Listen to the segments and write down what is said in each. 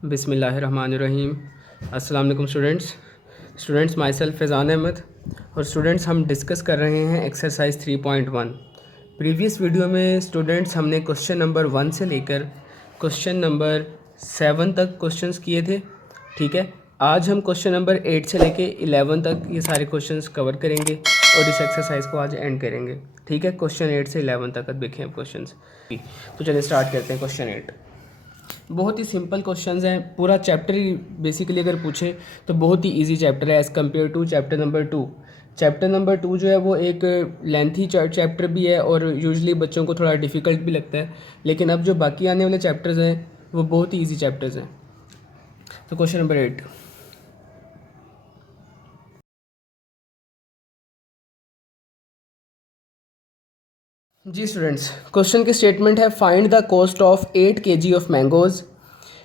बिस्मिल्लाहिर्रहमानिर्रहीम। अस्सलाम वालेकुम students myself Faizan Ahmed. और स्टूडेंट्स हम डिस्कस कर रहे हैं एक्सरसाइज 3.1। प्रीवियस वीडियो में स्टूडेंट्स हमने क्वेश्चन नंबर 1 से लेकर क्वेश्चन नंबर 7 तक क्वेश्चंस किए थे। ठीक है, आज हम क्वेश्चन नंबर 8 से लेके 11 तक ये सारे क्वेश्चंस कवर करेंगे और इस एक्सरसाइज को आज एंड करेंगे। ठीक है, क्वेश्चन 8 से 11 तक देखें अब क्वेश्चंस। तो चलिए स्टार्ट करते हैं। क्वेश्चन 8 बहुत ही सिंपल क्वेश्चंस हैं। पूरा चैप्टर ही बेसिकली अगर पूछे तो बहुत ही इजी चैप्टर है as compare to chapter number 2। Chapter number 2 जो है वो एक लेंथी चैप्टर भी है और यूजुअली बच्चों को थोड़ा डिफ़िकल्ट भी लगता है, लेकिन अब जो बाकी आने वाले चैप्टर्स हैं वो बहुत ही ईजी चैप्टर्स हैं। तो क्वेश्चन नंबर 8, जी स्टूडेंट्स, क्वेश्चन की स्टेटमेंट है find the cost of 8 kg of mangoes.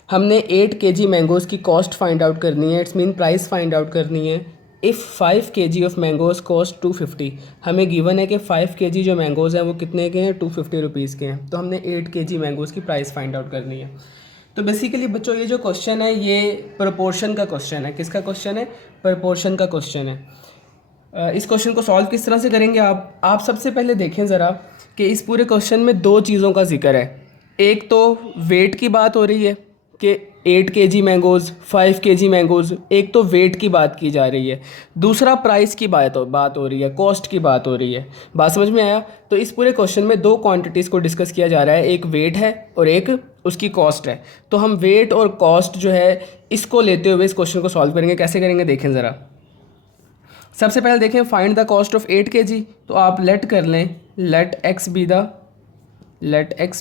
हमने 8 kg मैंगोज़ की कॉस्ट फाइंड आउट करनी है, it's mean price find out करनी है। If 5 kg of mangoes cost 250, हमें गिवन है कि 5 kg जो मैंगोज़ हैं वो कितने के हैं, 250 रुपीज़ के हैं। तो हमने 8 kg मैंगोज़ की प्राइस फाइंड आउट करनी है। तो बेसिकली बच्चों ये जो क्वेश्चन है ये प्रोपोर्शन का क्वेश्चन है। किसका क्वेश्चन है? प्रोपोर्शन का क्वेश्चन है। इस क्वेश्चन को सॉल्व किस तरह से करेंगे आप सबसे पहले देखें ज़रा कि इस पूरे क्वेश्चन में दो चीज़ों का जिक्र है। एक तो वेट की बात हो रही है कि 8 kg मैंगोज़, 5 kg मैंगोज़, एक तो वेट की बात की जा रही है। दूसरा प्राइस की बात हो रही है, कॉस्ट की बात हो रही है। बात समझ में आया? तो इस पूरे क्वेश्चन में दो क्वांटिटीज़ को डिस्कस किया जा रहा है, एक वेट है और एक उसकी कॉस्ट है। तो हम वेट और कॉस्ट जो है इसको लेते हुए इस क्वेश्चन को सॉल्व करेंगे। कैसे करेंगे देखें ज़रा। सबसे पहले देखें find the cost of 8 kg। तो आप लेट कर लें, let x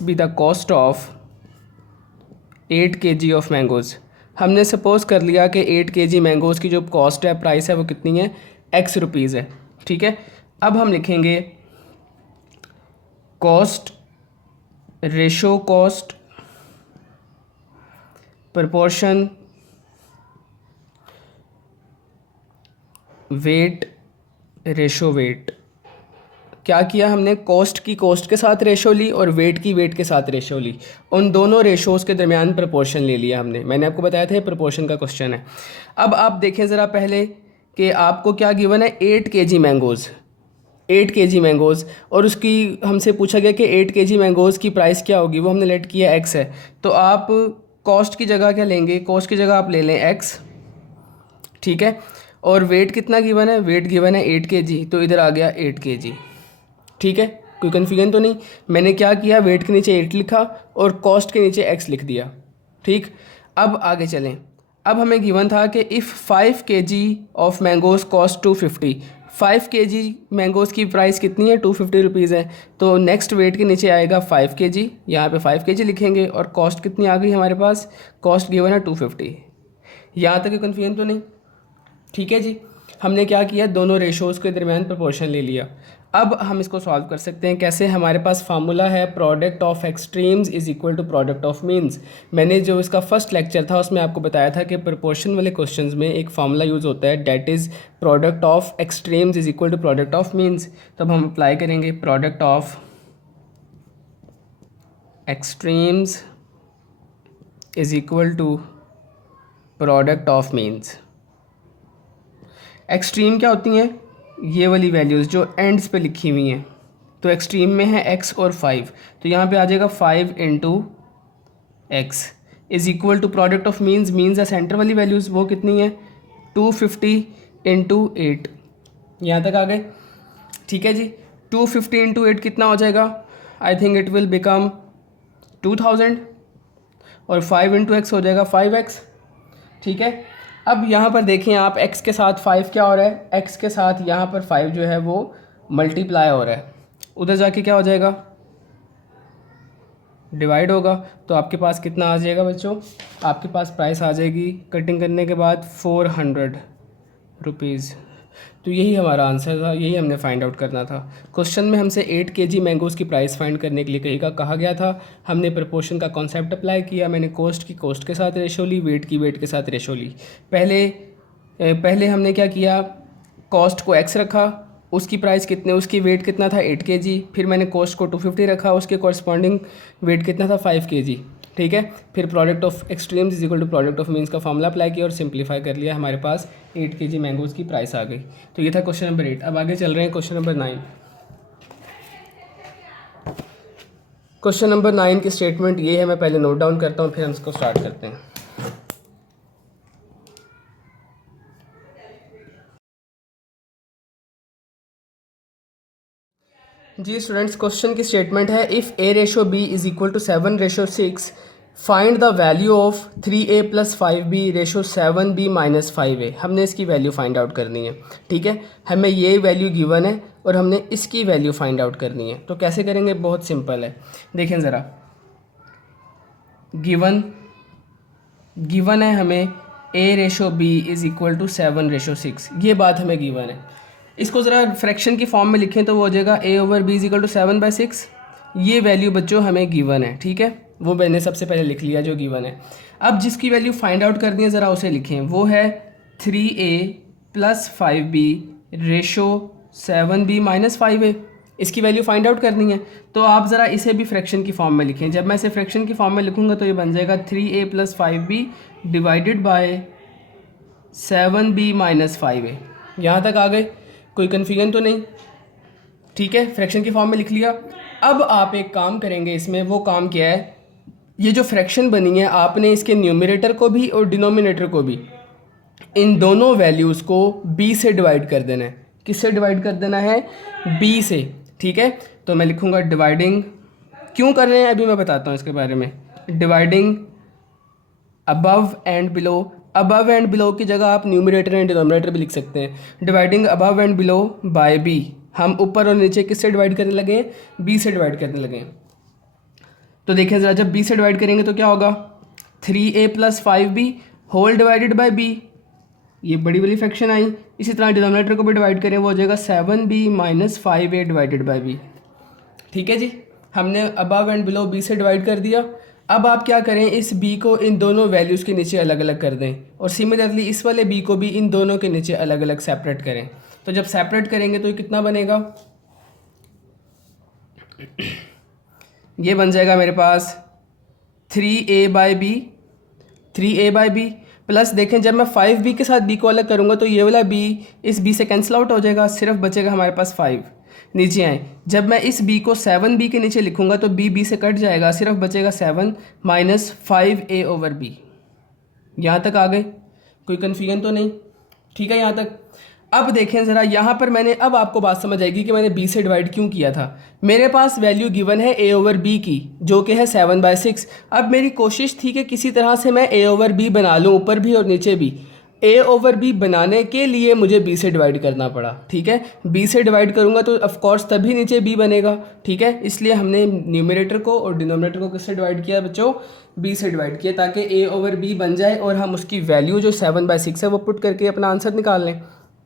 be the cost of 8 kg of mangoes. हमने सपोज़ कर लिया कि 8 kg मैंगोज़ की जो कॉस्ट है, प्राइस है, वो कितनी है, एक्स रुपीज़ है। ठीक है, अब हम लिखेंगे cost ratio cost proportion weight ratio weight. क्या किया हमने, कॉस्ट की कॉस्ट के साथ रेशो ली और वेट की वेट के साथ रेशो ली। उन दोनों रेशोज़ के दरमियान प्रपोर्शन ले लिया हमने। मैंने आपको बताया था ये प्रपोर्शन का क्वेश्चन है। अब आप देखें ज़रा पहले कि आपको क्या गिवन है, 8 kg मैंगोज़, 8 kg मैंगोज़, और उसकी हमसे पूछा गया कि 8 kg मैंगोज़ की प्राइस क्या होगी, वो हमने लेट किया एक्स है। तो आप कॉस्ट की जगह क्या लेंगे, कॉस्ट की जगह आप ले लें एक्स। ठीक है, और वेट कितना गिवन है, वेट गिवन है 8 kg, तो इधर आ गया 8 kg। ठीक है, कोई कन्फ्यूजन तो नहीं। मैंने क्या किया, वेट के नीचे 8 लिखा और कॉस्ट के नीचे x लिख दिया। ठीक, अब आगे चलें। अब हमें गिवन था कि if 5 kg of mangoes cost 250, 5 kg mangoes की प्राइस कितनी है, 250 रुपीज़ है। तो नेक्स्ट वेट के नीचे आएगा 5 kg, यहाँ पे 5 kg लिखेंगे और कॉस्ट कितनी आ गई हमारे पास, कॉस्ट गिवन है 250। यहाँ तक कन्फ्यूजन तो नहीं? ठीक है जी, हमने क्या किया, दोनों रेशोज़ के दरमियान प्रोपोर्शन ले लिया। अब हम इसको सॉल्व कर सकते हैं। कैसे? हमारे पास फार्मूला है product of extremes is equal to product of means. मैंने जो इसका फर्स्ट लेक्चर था उसमें आपको बताया था कि प्रोपोर्शन वाले क्वेश्चंस में एक फार्मूला यूज़ होता है, that is product of extremes is equal to product of means. तब हम अप्लाई करेंगे product of extremes is equal to product of means. Extreme क्या होती हैं, ये वाली वैल्यूज़ जो एंड्स पे लिखी हुई हैं। तो एक्सट्रीम में है x और 5, तो यहाँ पे आ जाएगा 5 into x is equal to product of means. Means है सेंटर वाली वैल्यूज़, वो कितनी है, 250 इंटू 8। यहाँ तक आ गए? ठीक है जी, 250 इंटू 8 कितना हो जाएगा, I think it will become 2000, और 5 इंटू एक्स हो जाएगा 5x। ठीक है, अब यहाँ पर देखें आप, x के साथ 5 क्या हो रहा है, x के साथ यहाँ पर 5 जो है वो मल्टीप्लाई हो रहा है। उधर जाके क्या हो जाएगा, डिवाइड होगा। तो आपके पास कितना आ जाएगा बच्चों, आपके पास प्राइस आ जाएगी कटिंग करने के बाद 400 रुपीज़। तो यही हमारा आंसर था, यही हमने फाइंड आउट करना था। क्वेश्चन में हमसे 8 kg मैंगोज़ की प्राइस फाइंड करने के लिए कहा गया था। हमने प्रपोर्शन का कॉन्सेप्ट अप्लाई किया। मैंने कॉस्ट की कॉस्ट के साथ रेशो ली, वेट की वेट के साथ रेशो ली। पहले हमने क्या किया, कॉस्ट को x रखा, उसकी प्राइस कितने, उसकी वेट कितना था 8 kg। फिर मैंने कॉस्ट को 250 रखा, उसके कॉरस्पॉन्डिंग वेट कितना था 5 kg। ठीक है। फिर product of extremes is equal to product of means का फॉर्मूला अप्लाई किया और सिंप्लीफाई कर लिया, हमारे पास 8 kg मैंगोज़ की प्राइस आ गई। तो ये था क्वेश्चन नंबर 8। अब आगे चल रहे हैं क्वेश्चन नंबर 9। क्वेश्चन नंबर 9 की स्टेटमेंट ये है, मैं पहले नोट डाउन करता हूँ फिर हम इसको स्टार्ट करते हैं। जी स्टूडेंट्स, क्वेश्चन की स्टेटमेंट है if a ratio b is equal to 7 ratio 6 find the value of 3a plus 5b ratio 7b minus 5a। हमने इसकी वैल्यू फाइंड आउट करनी है, ठीक है। हमें ये वैल्यू गिवन है और हमने इसकी वैल्यू फाइंड आउट करनी है। तो कैसे करेंगे, बहुत सिंपल है। देखें ज़रा, गिवन है हमें a ratio b is equal to 7 ratio 6, ये बात हमें गिवन है। इसको ज़रा फ्रैक्शन की फॉर्म में लिखें तो वो हो जाएगा a over b is equal to 7/6। ये वैल्यू बच्चों हमें गिवन है, ठीक है। वो मैंने सबसे पहले लिख लिया जो गिवन है। अब जिसकी वैल्यू फाइंड आउट करनी है ज़रा उसे लिखें, वो है 3a plus 5b ratio 7b minus 5a। इसकी वैल्यू फाइंड आउट करनी है तो आप ज़रा इसे भी फ्रैक्शन की फॉर्म में लिखें। जब मैं इसे फ्रैक्शन की फॉर्म में लिखूँगा तो ये बन जाएगा 3a plus 5b divided by 7b minus 5a। यहाँ तक आ गए, कोई कन्फ्यूजन तो नहीं, ठीक है। फ्रैक्शन की फॉर्म में लिख लिया। अब आप एक काम करेंगे इसमें, वो काम क्या है, ये जो फ्रैक्शन बनी है आपने इसके न्यूमरेटर को भी और डिनोमिनेटर को भी, इन दोनों वैल्यूज़ को b से डिवाइड कर देना है। किससे डिवाइड कर देना है, b से, ठीक है। तो मैं लिखूँगा डिवाइडिंग, क्यों कर रहे हैं अभी मैं बताता हूँ इसके बारे में। Dividing above and below, above and below की जगह आप न्यूमरेटर एंड डिनोमिनेटर भी लिख सकते हैं। Dividing above and below by b, हम ऊपर और नीचे किससे डिवाइड करने लगे हैं, b से डिवाइड करने लगे हैं। तो देखिए ज़रा, जब b से डिवाइड करेंगे तो क्या होगा, 3a plus 5b whole divided by b, ये बड़ी वाली फ्रैक्शन आई। इसी तरह डिनोमिनेटर को भी डिवाइड करें, वो हो जाएगा 7b minus 5a divided by b, ठीक है जी। हमने अबव एंड बिलो b से डिवाइड कर दिया। अब आप क्या करें, इस b को इन दोनों वैल्यूज़ के नीचे अलग अलग कर दें और सिमिलरली इस वाले b को भी इन दोनों के नीचे अलग अलग सेपरेट करें। तो जब सेपरेट करेंगे तो ये कितना बनेगा, ये बन जाएगा मेरे पास 3a by b, 3a by b plus, देखें जब मैं 5b के साथ b को अलग करूँगा तो ये वाला b इस b से कैंसिल आउट हो जाएगा, सिर्फ बचेगा हमारे पास 5। नीचे आए, जब मैं इस b को 7b के नीचे लिखूँगा तो b से कट जाएगा, सिर्फ बचेगा 7 माइनस 5a ओवर b। यहाँ तक आ गए, कोई कन्फ्यूजन तो नहीं, ठीक है यहाँ तक। अब देखें ज़रा, यहाँ पर मैंने, अब आपको बात समझ आएगी कि मैंने b से डिवाइड क्यों किया था। मेरे पास वैल्यू गिवन है a ओवर b की, जो कि है 7/6। अब मेरी कोशिश थी कि किसी तरह से मैं a ओवर b बना लूँ, ऊपर भी और नीचे भी। a ओवर b बनाने के लिए मुझे b से डिवाइड करना पड़ा, ठीक है। b से डिवाइड करूँगा तो ऑफकोर्स तभी नीचे b बनेगा, ठीक है। इसलिए हमने न्यूमरेटर को और डिनोमिनेटर को किससे डिवाइड किया बच्चों, b से डिवाइड किया, ताकि a ओवर b बन जाए और हम उसकी वैल्यू जो 7/6 है वो पुट करके अपना आंसर निकाल लें।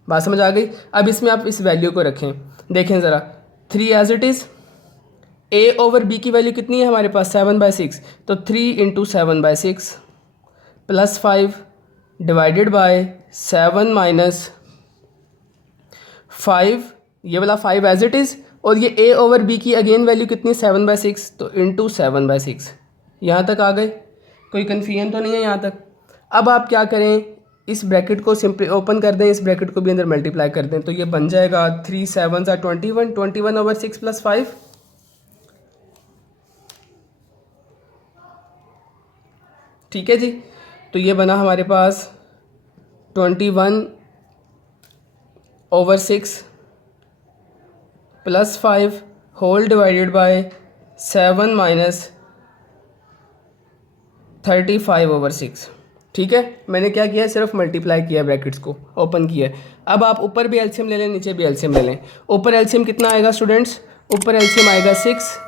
बात समझ आ गई। अब इसमें आप इस वैल्यू को रखें, देखें ज़रा, 3 as it is, a over b की वैल्यू कितनी है हमारे पास, 7/6, तो 3 into 7/6 plus 5 divided by 7 minus 5, ये वाला 5 एज इट इज़, और ये a ओवर b की अगेन वैल्यू कितनी, 7/6, तो इंटू 7/6। यहाँ तक आ गए, कोई कन्फ्यूजन तो नहीं है यहाँ तक। अब आप क्या करें, इस ब्रैकेट को सिंपली ओपन कर दें, इस ब्रैकेट को भी अंदर मल्टीप्लाई कर दें, तो ये बन जाएगा 3 7 21, 21 ओवर 6 प्लस 5, ठीक है जी। तो ये बना हमारे पास 21 over 6 plus 5 whole divided by 7 minus 35 over 6, ठीक है। मैंने क्या किया, सिर्फ मल्टीप्लाई किया, ब्रैकेट्स को ओपन किया। अब आप ऊपर भी एलसीएम ले लें, नीचे भी एलसीएम ले लें। ऊपर एलसीएम कितना आएगा स्टूडेंट्स, ऊपर एलसीएम आएगा 6,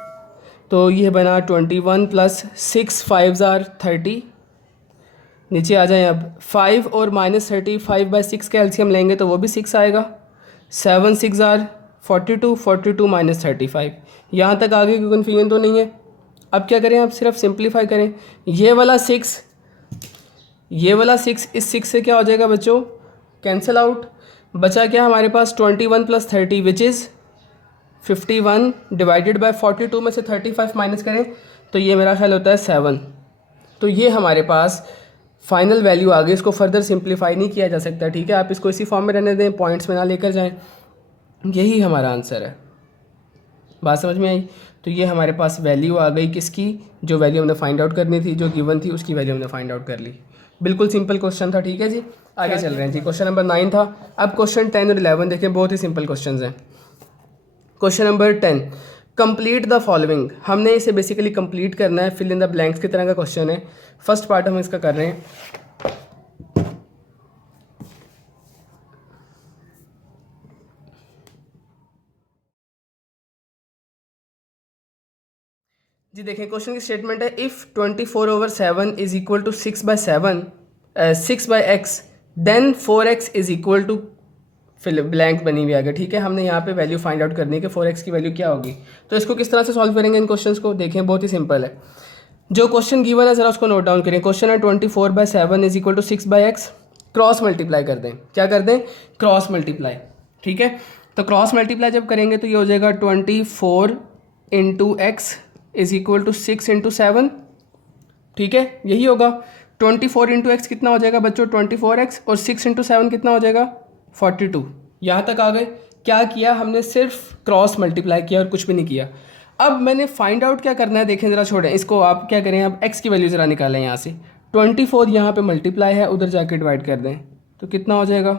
तो ये बना 21 प्लस 6 5 आर 30। नीचे आ जाएं, अब 5 और माइनस 35/6 का एलसीएम लेंगे तो वो भी 6 आएगा, 7 6 आर 42, 42 माइनस 35। यहाँ तक आगे कोई कन्फ्यूजन तो नहीं है। अब क्या करें, आप सिर्फ सिंप्लीफाई करें। ये वाला 6 इस 6 से क्या हो जाएगा बच्चों, कैंसिल आउट। बचा क्या हमारे पास, 21 plus 30 which is 51 divided by 42 में से 35 माइनस करें तो ये मेरा ख्याल होता है 7। तो ये हमारे पास फाइनल वैल्यू आ गई, इसको फर्दर सिंप्लीफाई नहीं किया जा सकता, ठीक है। आप इसको इसी फॉर्म में रहने दें, पॉइंट्स में ना लेकर जाएं, यही हमारा आंसर है। बात समझ में आई? तो ये हमारे पास वैल्यू आ गई किसकी, जो वैल्यू हमने फाइंड आउट करनी थी, जो गिवन थी उसकी वैल्यू हमने फाइंड आउट कर ली। बिल्कुल सिंपल क्वेश्चन था, ठीक है जी। आगे चल रहे हैं जी, क्वेश्चन नंबर 9 था। अब क्वेश्चन 10 और 11 देखें, बहुत ही सिंपल क्वेश्चन हैं। Question number 10, complete the following. हमने इसे बेसिकली कंप्लीट करना है, फिल इन द ब्लैंक्स की तरह का क्वेश्चन है। फर्स्ट पार्ट हम इसका कर रहे हैं। जी देखें, क्वेश्चन की स्टेटमेंट है, if 24/7 is equal to 6/7 6/x then 4x is equal to fill blank बनी हुई आगे, ठीक है। हमने यहाँ पे वैल्यू फाइंड आउट करनी है कि 4x की वैल्यू क्या होगी। तो इसको किस तरह से सॉल्व करेंगे इन क्वेश्चंस को, देखें बहुत ही सिंपल है। जो क्वेश्चन गिवन है ज़रा उसको नोट डाउन करें। क्वेश्चन है 24/7 is equal to 6/x, cross multiply कर दें। क्या कर दें? क्रॉस मल्टीप्लाई, ठीक है। तो क्रॉस मल्टीप्लाई जब करेंगे तो ये हो जाएगा 24 into x is equal to 6 into 7, ठीक है, यही होगा। 24 इंटू एक्स कितना हो जाएगा बच्चों? 24x, और 6 इंटू 7 कितना हो जाएगा? 42। यहाँ तक आ गए। क्या किया हमने? सिर्फ क्रॉस मल्टीप्लाई किया और कुछ भी नहीं किया। अब मैंने फाइंड आउट क्या करना है, देखें ज़रा, छोड़ें इसको, आप क्या करें, अब x की वैल्यू ज़रा निकालें यहाँ से। 24 यहाँ पे मल्टीप्लाई है, उधर जाके डिवाइड कर दें तो कितना हो जाएगा?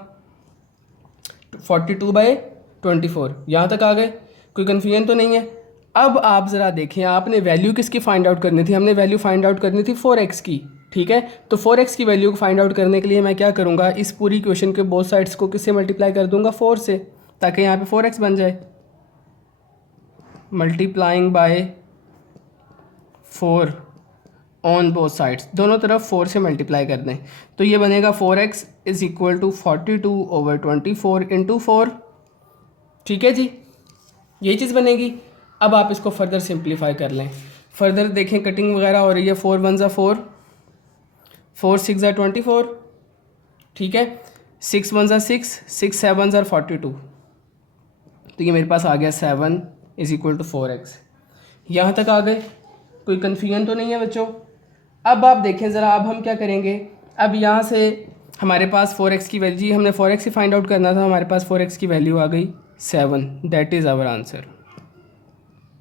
42/24। यहाँ तक आ गए, कोई कन्फ्यूजन तो नहीं है। अब आप ज़रा देखें, आपने वैल्यू किसकी फाइंड आउट करनी थी? हमने वैल्यू फाइंड आउट करनी थी 4x की, ठीक है। तो 4x की वैल्यू को फाइंड आउट करने के लिए मैं क्या करूँगा, इस पूरी इक्वेशन के बोथ साइड्स को किससे मल्टीप्लाई कर दूंगा? 4 से, ताकि यहाँ पे 4x बन जाए। Multiplying by 4 on both sides, दोनों तरफ 4 से मल्टीप्लाई कर दें तो ये बनेगा 4x is equal to 42/24 into 4, ठीक है जी, यही चीज़ बनेगी। अब आप इसको फर्दर सिंप्लीफाई कर लें। फर्दर देखें, कटिंग वगैरह हो रही है। 4 1 ज़ा 4, 4 6 ज़ा 24, ठीक है। 6 1 ज़ा 6, 6 7 ज़ा 42। तो ये मेरे पास आ गया 7 इज़ इक्वल टू 4x। यहाँ तक आ गए, कोई कन्फ्यूजन तो नहीं है बच्चों? अब आप देखें ज़रा, अब हम क्या करेंगे, अब यहाँ से हमारे पास 4x की वैल्यू, जी हमने 4x ही फाइंड आउट करना था, हमारे पास 4x की वैल्यू आ गई 7, दैट इज़ आवर आंसर।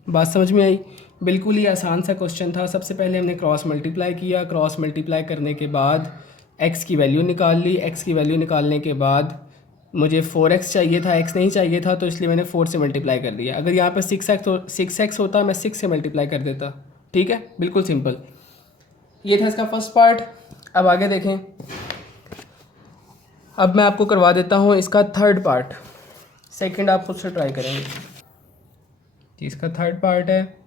बात समझ में आई? बिल्कुल ही आसान सा क्वेश्चन था। सबसे पहले हमने क्रॉस मल्टीप्लाई किया, क्रॉस मल्टीप्लाई करने के बाद x की वैल्यू निकाल ली। x की वैल्यू निकालने के बाद मुझे 4x चाहिए था, x नहीं चाहिए था, तो इसलिए मैंने 4 से मल्टीप्लाई कर दिया। अगर यहाँ पर 6x होता, मैं 6 से मल्टीप्लाई कर देता, ठीक है, बिल्कुल सिंपल। ये था इसका फर्स्ट पार्ट। अब आगे देखें, अब मैं आपको करवा देता हूँ इसका थर्ड पार्ट। सेकंड आप खुद से ट्राई करेंगे। इसका थर्ड पार्ट है,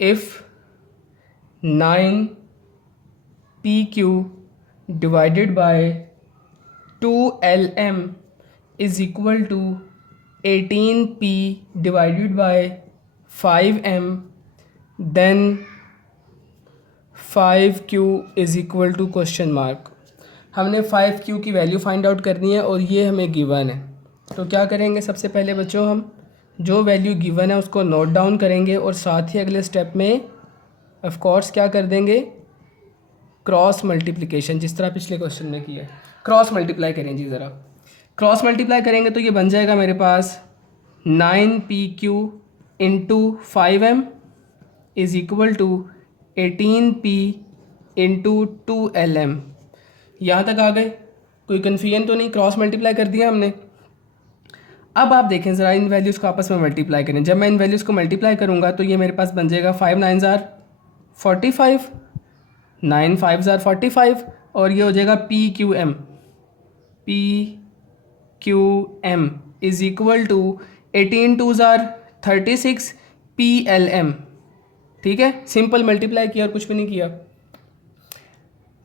if 9pq divided by 2lm is equal to 18p divided by 5m then 5q is equal to question mark. हमने 5q की वैल्यू फाइंड आउट करनी है और ये हमें गिवन है। तो क्या करेंगे, सबसे पहले बच्चों हम जो वैल्यू गिवन है उसको नोट डाउन करेंगे और साथ ही अगले स्टेप में ऑफ कोर्स क्या कर देंगे, क्रॉस मल्टीप्लिकेशन, जिस तरह पिछले क्वेश्चन में किया है। क्रॉस मल्टीप्लाई करें जी ज़रा। क्रॉस मल्टीप्लाई करेंगे तो ये बन जाएगा मेरे पास 9pq into 5m is equal to 18p into 2lm। यहाँ तक आ गए, कोई कन्फ्यूजन तो नहीं? क्रॉस मल्टीप्लाई कर दिया हमने। अब आप देखें ज़रा, इन वैल्यूज़ को आपस में मल्टीप्लाई करें। जब मैं इन वैल्यूज़ को मल्टीप्लाई करूँगा तो ये मेरे पास बन जाएगा 5 9 ज़ार 45, 9 5 ज़ार 45, और ये हो जाएगा PQM इज़ इक्वल टू 18 2 ज़ार 36 PLM, ठीक है। सिंपल मल्टीप्लाई किया और कुछ भी नहीं किया।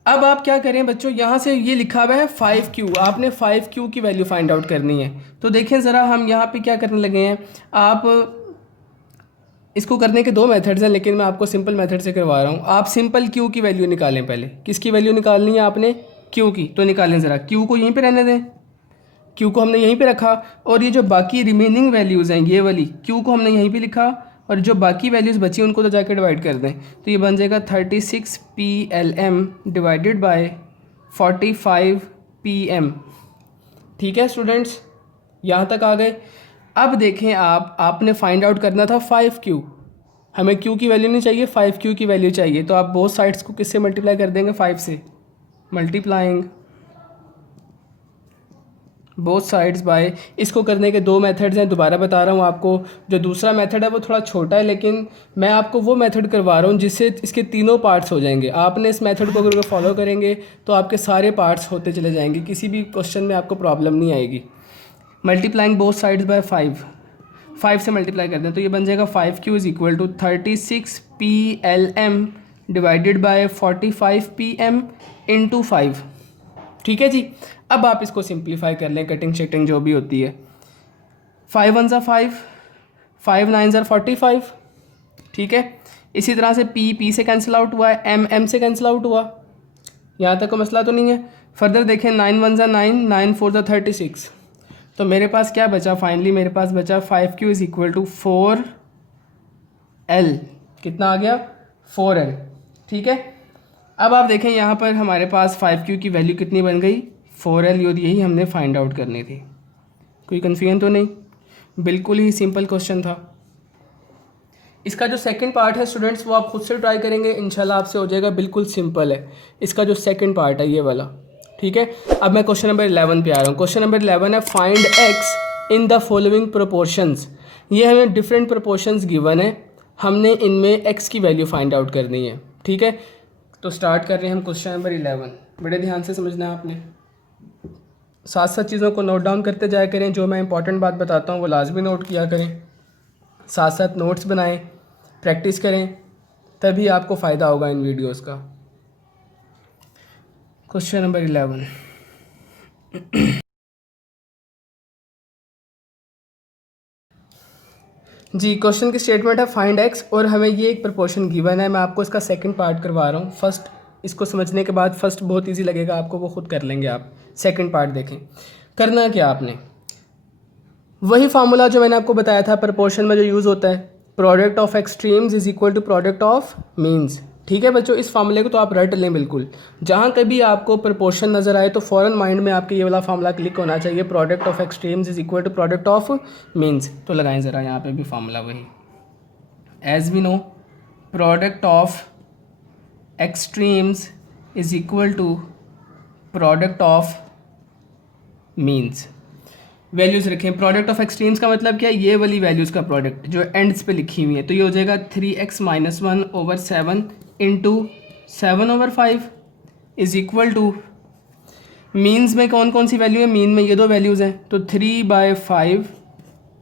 अब आप क्या करें बच्चों, यहाँ से ये लिखा हुआ है 5q, आपने 5q की वैल्यू फाइंड आउट करनी है। तो देखें ज़रा, हम यहाँ पे क्या करने लगे हैं, आप इसको करने के दो मेथड्स हैं, लेकिन मैं आपको सिंपल मेथड से करवा रहा हूँ। आप सिंपल q की वैल्यू निकालें। पहले किसकी वैल्यू निकालनी है आपने? q की। तो निकालें ज़रा, q को यहीं पे रहने दें, q को हमने यहीं पे रखा, और ये जो बाकी रिमेनिंग वैल्यूज़ हैं ये वाली, q को हमने यहीं पे लिखा और जो बाकी वैल्यूज़ बची उनको तो जाके डिवाइड कर दें, तो ये बन जाएगा 36 PLM डिवाइडेड बाय 45 PM। ठीक है स्टूडेंट्स, यहाँ तक आ गए। अब देखें आपने फाइंड आउट करना था 5Q। हमें Q की वैल्यू नहीं चाहिए, 5Q की वैल्यू चाहिए। तो आप बोथ साइड्स को किससे मल्टीप्लाई कर देंगे? 5 से। मल्टीप्लाइंग बोथ साइड्स बाय, इसको करने के दो मेथड्स हैं, दोबारा बता रहा हूँ आपको। जो दूसरा मेथड है वो थोड़ा छोटा है, लेकिन मैं आपको वो मेथड करवा रहा हूँ जिससे इसके तीनों पार्ट्स हो जाएंगे। आपने इस मेथड को अगर फॉलो करेंगे तो आपके सारे पार्ट्स होते चले जाएंगे, किसी भी क्वेश्चन में आपको प्रॉब्लम नहीं आएगी। मल्टीप्लाइंग बोथ साइड्स बाय 5 से मल्टीप्लाई कर दें तो ये बन जाएगा 5Q is equal to 36 PLM divided by 45 PM into 5। ठीक है जी। अब आप इसको सिंप्लीफाई कर लें, कटिंग शटिंग जो भी होती है। 5 1 ज़ा 5, 5 9 ज़ा 45। ठीक है, इसी तरह से P से कैंसिल आउट हुआ है, M से कैंसिल आउट हुआ। यहाँ तक कोई मसला तो नहीं है। फर्दर देखें, 9 1 ज़ा 9, 9 4 ज़ा 36। तो मेरे पास क्या बचा? फाइनली मेरे पास बचा 5Q is equal to 4L। कितना आ गया? 4L। ठीक है, अब आप देखें यहाँ पर हमारे पास 5Q की वैल्यू कितनी बन गई? 4L। और यही हमने फाइंड आउट करनी थी। कोई कन्फ्यूजन तो नहीं? बिल्कुल ही सिंपल क्वेश्चन था। इसका जो सेकंड पार्ट है स्टूडेंट्स, वो आप खुद से ट्राई करेंगे, इंशाल्लाह आपसे हो जाएगा। बिल्कुल सिंपल है इसका जो सेकंड पार्ट है, ये वाला। ठीक है, अब मैं क्वेश्चन नंबर 11 पे आ रहा हूँ। क्वेश्चन नंबर 11 है, find x in the following proportions. ये हमें डिफरेंट प्रोपोर्शंस गिवन है, हमने इनमें x की वैल्यू फाइंड आउट करनी है। ठीक है, तो स्टार्ट कर रहे हैं हम क्वेश्चन नंबर 11। बड़े ध्यान से समझना है आपने, साथ साथ चीज़ों को नोट डाउन करते जाया करें। जो मैं इंपॉर्टेंट बात बताता हूँ वो लाजमी नोट किया करें, साथ साथ नोट्स बनाएं, प्रैक्टिस करें, तभी आपको फ़ायदा होगा इन वीडियोस का। Question number 11। जी, क्वेश्चन की स्टेटमेंट है फाइंड x, और हमें ये एक प्रोपोर्शन गिवन है। मैं आपको इसका सेकंड पार्ट करवा रहा हूँ। फर्स्ट इसको समझने के बाद फर्स्ट बहुत इजी लगेगा आपको, वो खुद कर लेंगे आप। सेकंड पार्ट देखें। करना क्या आपने, वही फार्मूला जो मैंने आपको बताया था प्रोपोर्शन में जो यूज़ होता है, product of extremes is equal to product of means. ठीक है बच्चों, इस फार्मूले को तो आप रट लें बिल्कुल। जहाँ कभी आपको प्रोपोर्शन नज़र आए तो फ़ौरन माइंड में आपके ये वाला फार्मूला क्लिक होना चाहिए, product of extremes is equal to product of means. तो लगाएं ज़रा यहाँ पे भी फार्मूला वही, as we know product of extremes is equal to product of means. Values रखें। प्रोडक्ट ऑफ एक्सट्रीम्स का मतलब क्या है? ये वाली वैल्यूज़ का प्रोडक्ट जो एंड्स पे लिखी हुई है। तो ये हो जाएगा 3x - 1 over 7 into 7 over 5 is equal to, means में कौन कौन सी वैल्यू है? मीन में ये दो वैल्यूज़ हैं, तो 3/5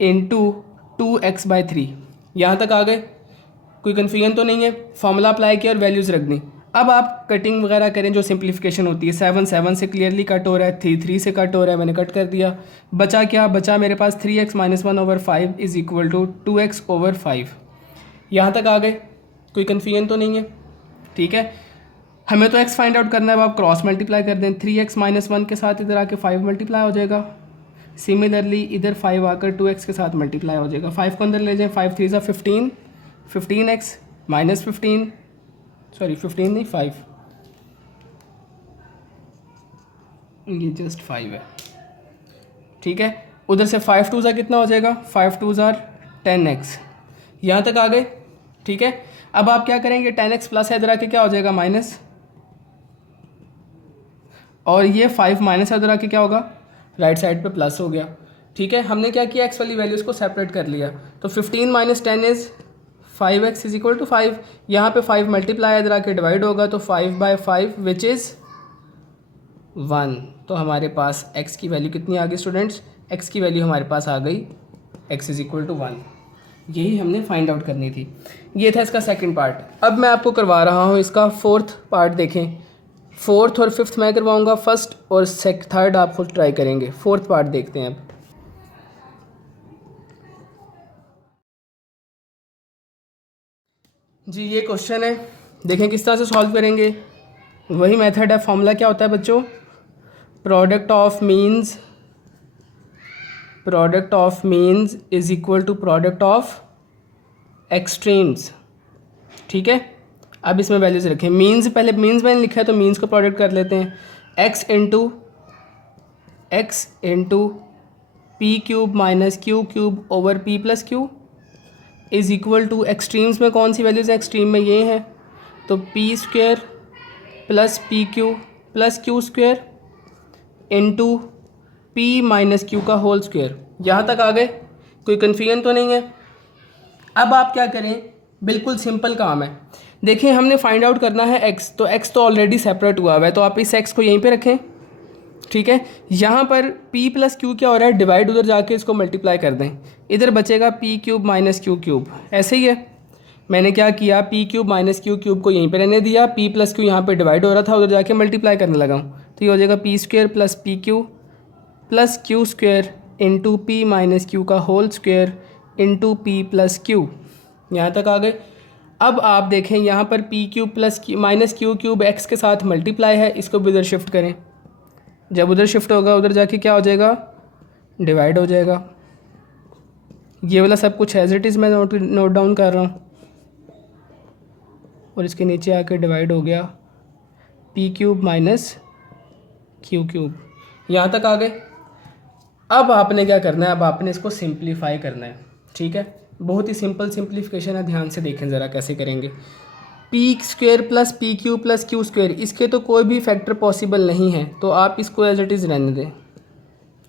इंटू 2x/3। यहाँ तक आ गए? कोई कन्फ्यूजन तो नहीं है? फॉर्मूला अप्लाई किया और वैल्यूज़ रख दी। अब आप कटिंग वगैरह करें, जो सिंप्लीफिकेशन होती है। 7 7 से क्लियरली कट हो रहा है, 3 3 से कट हो रहा है, मैंने कट कर दिया। बचा क्या? बचा मेरे पास 3x - 1 over 5 is equal to 2x over 5। यहाँ तक आ गए? कोई कन्फ्यूजन तो नहीं है? ठीक है, हमें तो x फाइंड आउट करना है। अब आप क्रॉस मल्टीप्लाई कर दें, 3x - 1 के साथ इधर आके 5 मल्टीप्लाई हो जाएगा। सिमिलरली इधर 5 आकर 2x के साथ मल्टीप्लाई हो जाएगा। 5 को अंदर ले जाएं, 5 3 15, 15x माइनस 15, सॉरी 15 नहीं 5, ये जस्ट 5 है। ठीक है, उधर से 5 2 कितना हो जाएगा? 5 2 10x। यहाँ तक आ गए? ठीक है, अब आप क्या करेंगे? 10x प्लस है, इधर आके क्या हो जाएगा? माइनस, और ये 5 माइनस है, इधर आके क्या होगा? राइट साइड पे प्लस हो गया। ठीक है, हमने क्या किया? x वाली वैल्यूज़ को सेपरेट कर लिया। तो 15 - 10 is 5x is equal to 5। यहाँ पे 5 मल्टीप्लाई इधर आके डिवाइड होगा, तो 5/5 विच इज़ 1। तो हमारे पास x की वैल्यू कितनी आ गई स्टूडेंट्स? x की वैल्यू हमारे पास आ गई x इज इक्वल टू 1। यही हमने फाइंड आउट करनी थी। ये था इसका सेकंड पार्ट। अब मैं आपको करवा रहा हूँ इसका फोर्थ पार्ट। देखें, फोर्थ और फिफ्थ मैं करवाऊँगा, फर्स्ट और थर्ड आप खुद ट्राई करेंगे। फोर्थ पार्ट देखते हैं अब। जी, ये क्वेश्चन है, देखें किस तरह से सॉल्व करेंगे। वही मेथड है। फॉर्मूला क्या होता है बच्चों? Product of means is equal to product of extremes, ठीक है। अब इसमें वैल्यूज रखें, मीन्स पहले मीन्स मैंने लिखा है तो मीन्स को प्रोडक्ट कर लेते हैं। X into p cube minus q cube over p plus q is equal to, extremes में कौन सी वैल्यूज़ हैं, एक्सट्रीम में ये हैं, तो P square plus p q plus q square into p minus q का होल स्क्वेयर। यहाँ तक आ गए, कोई कन्फ्यूजन तो नहीं है। अब आप क्या करें, बिल्कुल सिंपल काम है। देखिए हमने फाइंड आउट करना है एक्स, तो एक्स तो ऑलरेडी सेपरेट हुआ है, तो आप इस एक्स को यहीं पे रखें, ठीक है। यहाँ पर p प्लस क्यू क्या हो रहा है, डिवाइड उधर जाके इसको मल्टीप्लाई कर दें, इधर बचेगा P cube minus q cube, ऐसे ही है। मैंने क्या किया, P cube minus q cube को यहीं पे रहने दिया, p प्लस क्यू यहाँ पे डिवाइड हो रहा था, उधर जाके मल्टीप्लाई करने लगा हूँ, तो ये हो जाएगा p square plus p q plus q square into p minus q का whole square into p plus q. यहाँ तक आ गए। अब आप देखें यहाँ पर p cube plus minus q cube x के साथ मल्टीप्लाई है, इसको भी उधर शिफ्ट करें, जब उधर शिफ्ट होगा उधर जाके क्या हो जाएगा, डिवाइड हो जाएगा। ये वाला सब कुछ एज इट इज़ मैं नोट डाउन कर रहा हूँ, और इसके नीचे आके डिवाइड हो गया P cube minus q cube. यहाँ तक आ गए। अब आपने क्या करना है, अब आपने इसको सिंप्लीफाई करना है, ठीक है। बहुत ही सिंपल सिंप्लीफिकेशन है, ध्यान से देखें ज़रा कैसे करेंगे। P square plus p q plus q square, इसके तो कोई भी फैक्टर पॉसिबल नहीं है, तो आप इसको एज इट इज़ रहने दें,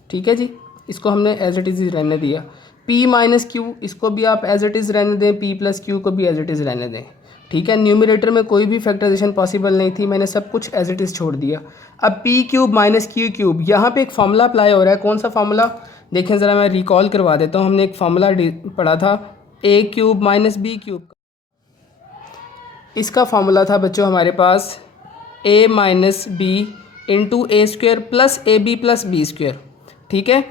ठीक है जी। इसको हमने एज इट इज़ रहने दिया। पी माइनस क्यू, इसको भी आप एज इट इज़ रहने दें, पी प्लस क्यू को भी एज इट इज़ रहने दें, ठीक है। न्यूमरेटर में कोई भी फैक्टराइजेशन पॉसिबल नहीं थी, मैंने सब कुछ एज इट इज़ छोड़ दिया। अब P cube minus q cube, यहाँ पे एक फार्मूला अप्लाई हो रहा है, कौन सा फार्मूला देखें ज़रा, मैं रिकॉल करवा देता हूँ। हमने एक फार्मूला पढ़ा था a cube minus b cube, इसका फार्मूला था बच्चों हमारे पास a minus b into a square plus a b plus b square, ठीक है।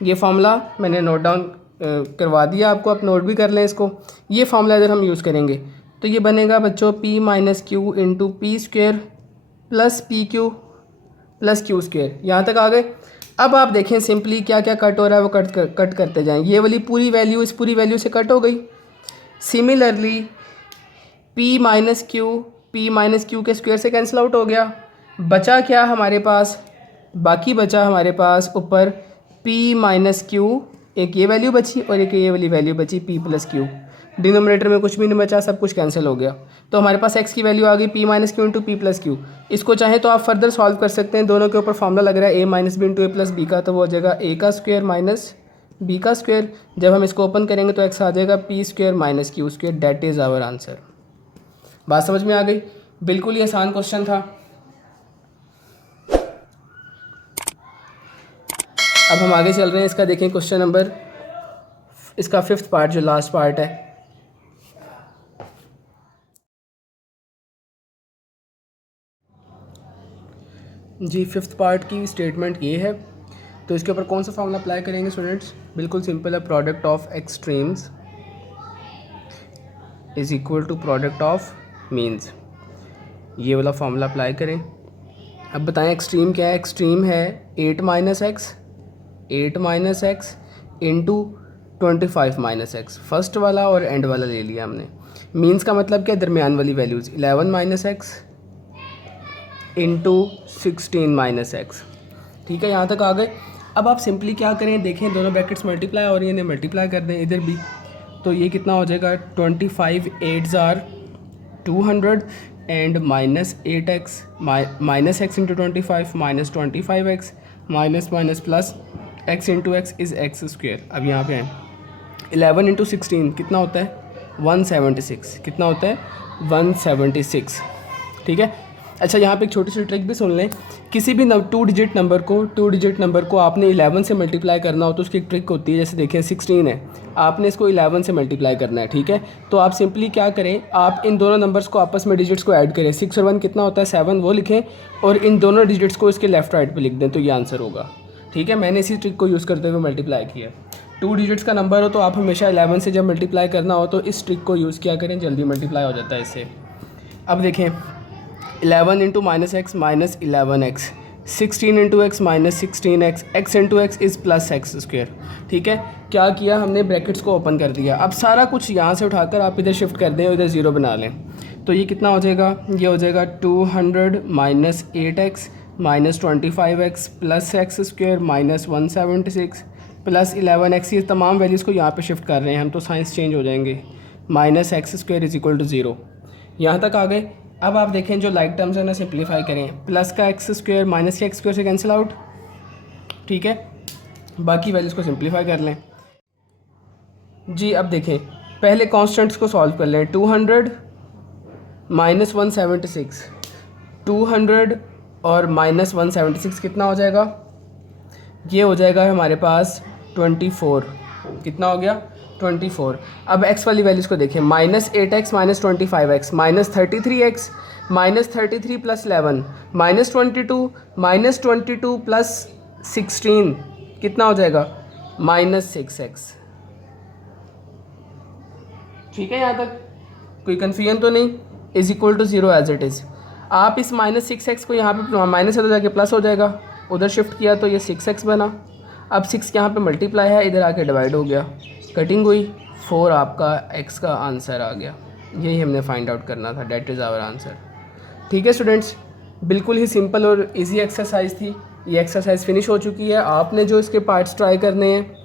ये फार्मूला मैंने नोट डाउन करवा दिया आपको, आप नोट भी कर लें इसको। ये फार्मूला अगर हम यूज़ करेंगे तो ये बनेगा बच्चों P minus Q into P square plus p q plus q square. यहाँ तक आ गए। अब आप देखें सिंपली क्या क्या कट हो रहा है वो कट करते जाएं। ये वाली पूरी वैल्यू इस पूरी वैल्यू से कट हो गई। सिमिलरली p माइनस क्यू के स्क्वायर से कैंसिल आउट हो गया। बचा क्या हमारे पास, बाकी बचा हमारे पास ऊपर p माइनस क्यू, एक ये वैल्यू बची और एक ये वाली वैल्यू बची p प्लस क्यू। डिनोमिनेटर में कुछ भी नहीं बचा, सब कुछ कैंसिल हो गया। तो हमारे पास x की वैल्यू आ गई p minus Q into p plus Q. इसको चाहे तो आप फर्दर सॉल्व कर सकते हैं, दोनों के ऊपर फार्मूला लग रहा है a minus b into a plus b का, तो वो हो जाएगा a का स्क्वायर माइनस b का स्क्वायर। जब हम इसको ओपन करेंगे तो x आ जाएगा p square minus q square, that is our answer. बात समझ में आ गई? बिल्कुल ही आसान क्वेश्चन था। अब हम आगे चल रहे हैं, इसका देखें क्वेश्चन नंबर, इसका 5th पार्ट जो लास्ट पार्ट है। जी 5th पार्ट की स्टेटमेंट ये है, तो इसके ऊपर कौन सा फॉर्मूला अप्लाई करेंगे स्टूडेंट्स? बिल्कुल सिंपल है, product of extremes is equal to product of means. ये वाला फॉर्मूला अप्लाई करें। अब बताएं एक्सट्रीम क्या है? एक्सट्रीम है 8 minus x into 25 minus x. First वाला और एंड वाला ले लिया हमने। मीन्स का मतलब क्या? दरमियान वाली values 11 minus x into 16 minus x. ठीक है, यहाँ तक आ गए। अब आप सिंपली क्या करें, देखें दोनों ब्रैकेट्स मल्टीप्लाई और इन्हें मल्टीप्लाई कर दें इधर भी, तो ये कितना हो जाएगा? 25 8s are 200 and minus 8x minus x into 25 minus 25x minus minus plus x into x is x square. अब यहाँ पे हैं 11 इंटू 16 कितना होता है? 176। कितना होता है? 176। ठीक है। अच्छा, यहाँ पे एक छोटी सी ट्रिक भी सुन लें। किसी भी 2 डिजिट नंबर को आपने 11 से मल्टीप्लाई करना हो तो उसकी एक ट्रिक होती है। जैसे देखें 16 है, आपने इसको 11 से मल्टीप्लाई करना है। ठीक है, तो आप सिंपली क्या करें, आप इन दोनों नंबर्स को आपस में डिजिट्स को ऐड करें। 6 और 1 कितना होता है? 7, वो लिखें और इन दोनों डिजिट्स को इसके लेफ्ट राइट पर लिख दें, तो ये आंसर होगा। ठीक है, मैंने इसी ट्रिक को यूज़ करते हुए मल्टीप्लाई किया। 2 डिजिट्स का नंबर हो तो आप हमेशा 11 से जब मल्टीप्लाई करना हो तो इस ट्रिक को यूज़ किया करें, जल्दी मल्टीप्लाई हो जाता है इससे। अब देखें 11 into minus x minus 11x, 16 into x minus 16x, x into x is plus x square. ठीक है, क्या किया हमने, ब्रैकेट्स को ओपन कर दिया। अब सारा कुछ यहाँ से उठाकर आप इधर शिफ्ट कर दें, इधर ज़ीरो बना लें, तो ये कितना हो जाएगा, ये हो जाएगा 200 minus 8x minus 25x plus x square minus 176 plus 11x। ये तमाम वैल्यूज़ को यहाँ पे शिफ्ट कर रहे हैं हम, तो साइंस चेंज हो जाएंगे। Minus x square is equal to 0। यहाँ तक आ गए। अब आप देखें जो लाइक टर्म्स है ना सिंप्लीफाई करें, प्लस का एक्स स्क्वेयर माइनस के एक्स स्क्वेयर से कैंसिल आउट। ठीक है, बाकी वैल्यूज़ को सिंप्लीफाई कर लें जी। अब देखें पहले कॉन्स्टेंट्स को सॉल्व कर लें। 200 माइनस 176, 200 और माइनस 176 कितना हो जाएगा, ये हो जाएगा हमारे पास 24। कितना हो गया, 24। अब x वाली वैल्यूज़ को देखें, minus 8x minus 25x minus 33x minus 33 plus 11 minus 22 minus 22 plus 16 कितना हो जाएगा, माइनस 6x। ठीक है, यहाँ तक कोई कन्फ्यूजन तो नहीं। Is equal to 0 as it is. आप इस माइनस 6x को यहाँ पे माइनस है तो जाके प्लस हो जाएगा, उधर शिफ्ट किया तो ये 6x बना। अब 6 यहाँ पे मल्टीप्लाई है, इधर आके डिवाइड हो गया, कटिंग हुई, 4 आपका x का आंसर आ गया। यही हमने फाइंड आउट करना था, डेट इज़ आवर आंसर। ठीक है स्टूडेंट्स, बिल्कुल ही सिंपल और इजी एक्सरसाइज थी। ये एक्सरसाइज फिनिश हो चुकी है। आपने जो इसके पार्ट्स ट्राई करने हैं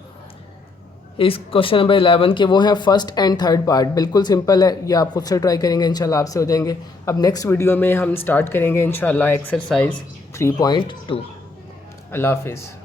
इस क्वेश्चन नंबर 11 के, वो हैं फर्स्ट एंड थर्ड पार्ट। बिल्कुल सिंपल है, ये आप खुद से ट्राई करेंगे इंशाल्लाह आपसे हो जाएंगे। अब नेक्स्ट वीडियो में हम स्टार्ट करेंगे इंशाल्लाह एक्सरसाइज 3.2। अल्लाह हाफिज़।